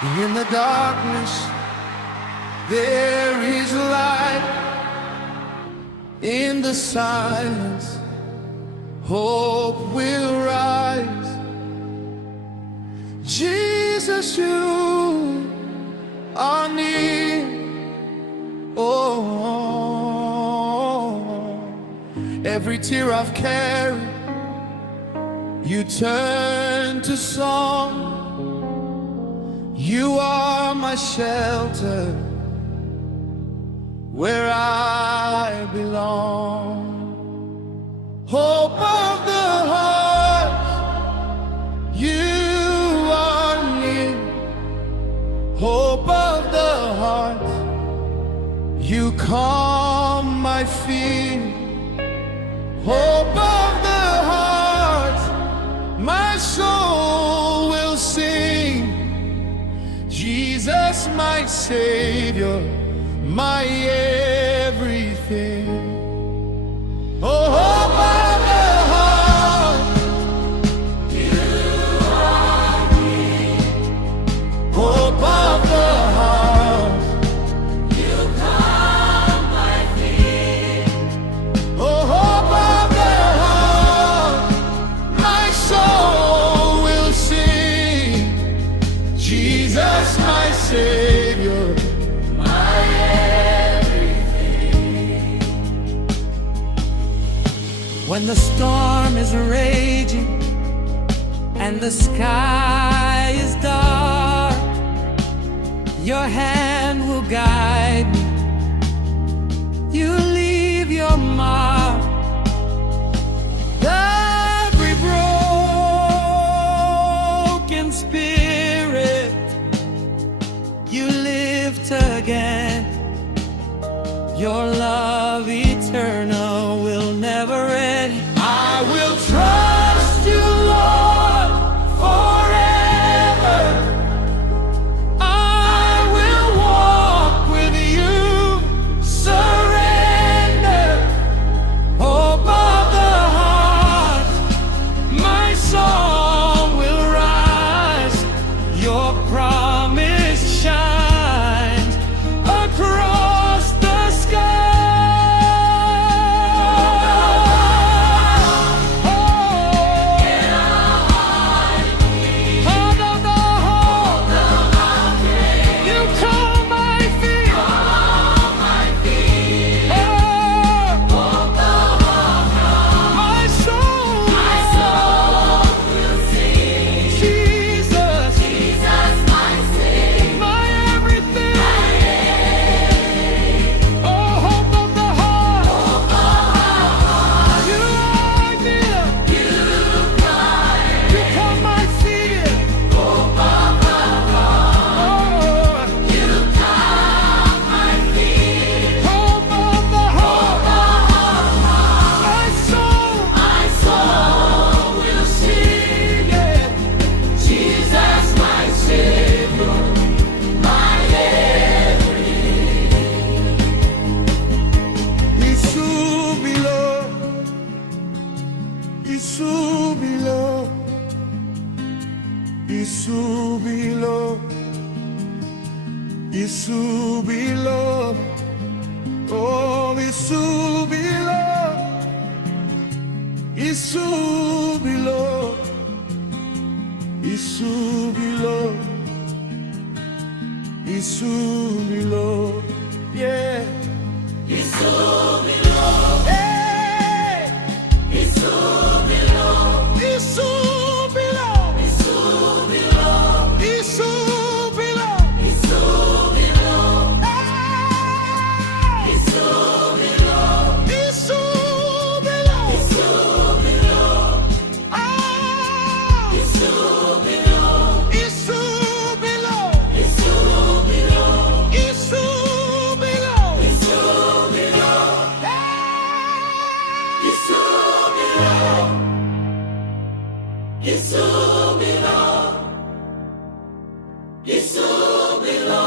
In the darkness, there is light. In the silence, hope will rise. Jesus, you are near. Oh, every tear I've carried, you turn to song. You are my shelter, where I belong. Hope of the heart, you are near. Hope of the heart, you calm my fear. Hope of the heart, my soul will sing. Jesus, my Savior, my everything. Oh, hope of the heart, you are near. Hope of the heart, you calm my fear. Oh, hope of the heart, my soul will sing. Jesus, my Savior, my everything. When the storm is raging and the sky is dark, your hand will guide me. You leave your mark. Every broken spirit you lift again. Your love eternal will never end. I will trust you, Lord, forever. I will walk with you, surrender. Hope of the heart, my song will rise. Your promise shines across the sky. Isubilo, Isubilo, Isubilo, oh Isubilo, Isubilo, Isubilo, Isubilo, yeah, Isubilo, hey, Isubilo, Isubilo, Isubilo, Isubilo, Isubilo, hey, Isubilo, Isubilo, Isubilo, ah, Isubilo, Isubilo, Isubilo, Isubilo, Isubilo, hey, Isubilo, Isubilo, Isubilo,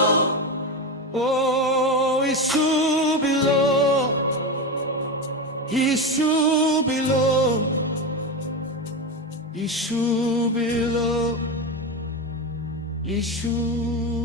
oh Isubilo, Isubilo, Isubilo, Isubilo.